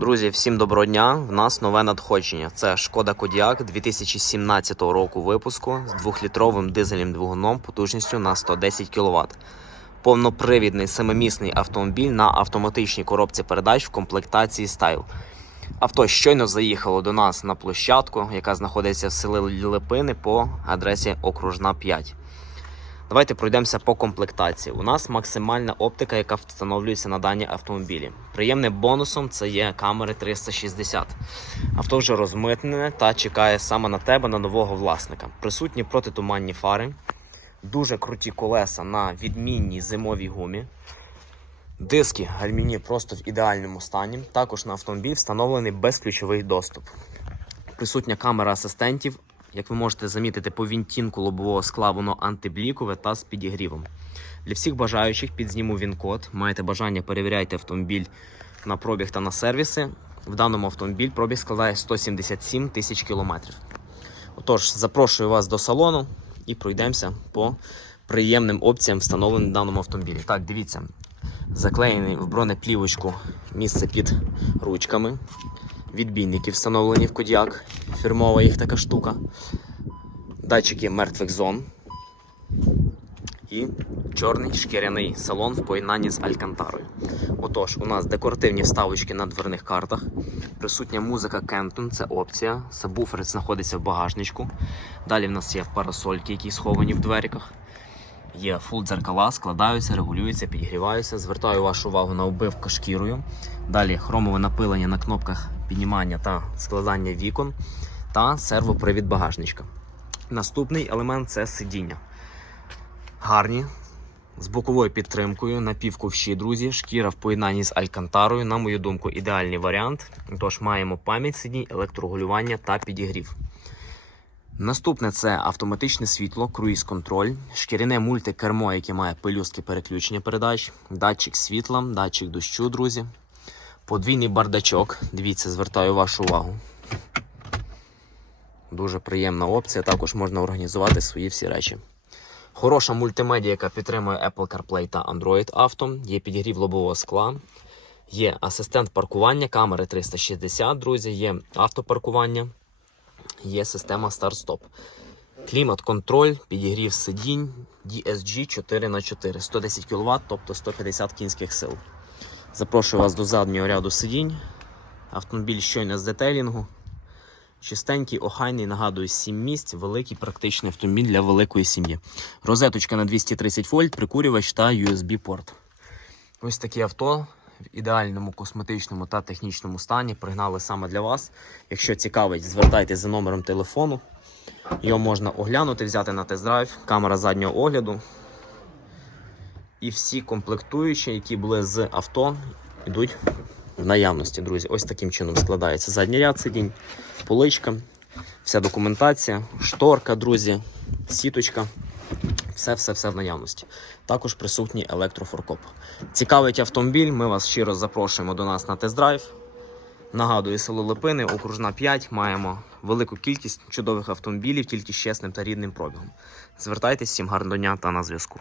Друзі, всім доброго дня! В нас нове надходження. Це Шкода Кодіак 2017 року випуску з двохлітровим дизельним двигуном потужністю на 110 кВт. Повнопривідний семимісний автомобіль на автоматичній коробці передач в комплектації Style. Авто щойно заїхало до нас на площадку, яка знаходиться в селі Липини по адресі Окружна 5. Давайте пройдемося по комплектації. У нас максимальна оптика, яка встановлюється на дані автомобілі. Приємним бонусом це є камери 360. Авто вже розмитнене та чекає саме на тебе, на нового власника. Присутні протитуманні фари, дуже круті колеса на відмінній зимовій гумі. Диски гальміні просто в ідеальному стані. Також на автомобіль встановлений безключовий доступ. Присутня камера асистентів. Як ви можете замітити, по вінтінку лобового скла воно антиблікове та з підігрівом. Для всіх бажаючих підзніму він-код. Маєте бажання перевіряйте автомобіль на пробіг та на сервіси. В даному автомобіль пробіг складає 177 тисяч кілометрів. Отож, запрошую вас до салону і пройдемося по приємним опціям, встановленим в даному автомобілі. Так, дивіться, заклеєний в бронеплівочку місце під ручками. Відбійники встановлені в Кодіак. Фірмова їх така штука. Датчики мертвих зон. І чорний шкіряний салон в поєднанні з Алькантарою. Отож, у нас декоративні вставочки на дверних картах. Присутня музика Кентон, це опція. Сабвуфер знаходиться в багажничку. Далі в нас є парасольки, які сховані в двериках. Є фул дзеркала, складаються, регулюються, підігріваються. Звертаю вашу увагу на оббивку шкірою. Далі хромове напилення на кнопках піднімання та складання вікон та сервопривід багажничка. Наступний елемент це сидіння. Гарні, з боковою підтримкою, напівковші, друзі, шкіра в поєднанні з алькантарою, на мою думку, ідеальний варіант. Тож маємо пам'ять сидінь, електрорегулювання та підігрів. Наступне це автоматичне світло, круїз-контроль, шкіряне мультикермо, яке має пелюстки переключення передач, датчик світла, датчик дощу, друзі. Подвійний бардачок. Дивіться, звертаю вашу увагу. Дуже приємна опція. Також можна організувати свої всі речі. Хороша мультимедіа, яка підтримує Apple CarPlay та Android Auto. Є підігрів лобового скла. Є асистент паркування, камери 360, друзі, є автопаркування є система старт-стоп. Клімат-контроль, підігрів сидінь, DSG 4х4, 110 кВт, тобто 150 кінських сил. Запрошую вас до заднього ряду сидінь. Автомобіль щойно з детейлінгу. Чистенький, охайний, нагадую, 7 місць, великий практичний автомобіль для великої сім'ї. Розеточка на 230 вольт, прикурювач та USB-порт. Ось такі авто в ідеальному косметичному та технічному стані пригнали саме для вас. Якщо цікавить, звертайтеся за номером телефону. Його можна оглянути, взяти на тест-драйв, камера заднього огляду. І всі комплектуючі, які були з авто, йдуть в наявності, друзі. Ось таким чином складається задній ряд сидінь, поличка, вся документація, шторка, друзі, сіточка. Все-все-все в наявності. Також присутній електрофоркоп. Цікавить автомобіль, ми вас щиро запрошуємо до нас на тест-драйв. Нагадую, село Липини, окружна 5. Маємо велику кількість чудових автомобілів, тільки з чесним та рідним пробігом. Звертайтесь, всім гарного дня та на зв'язку.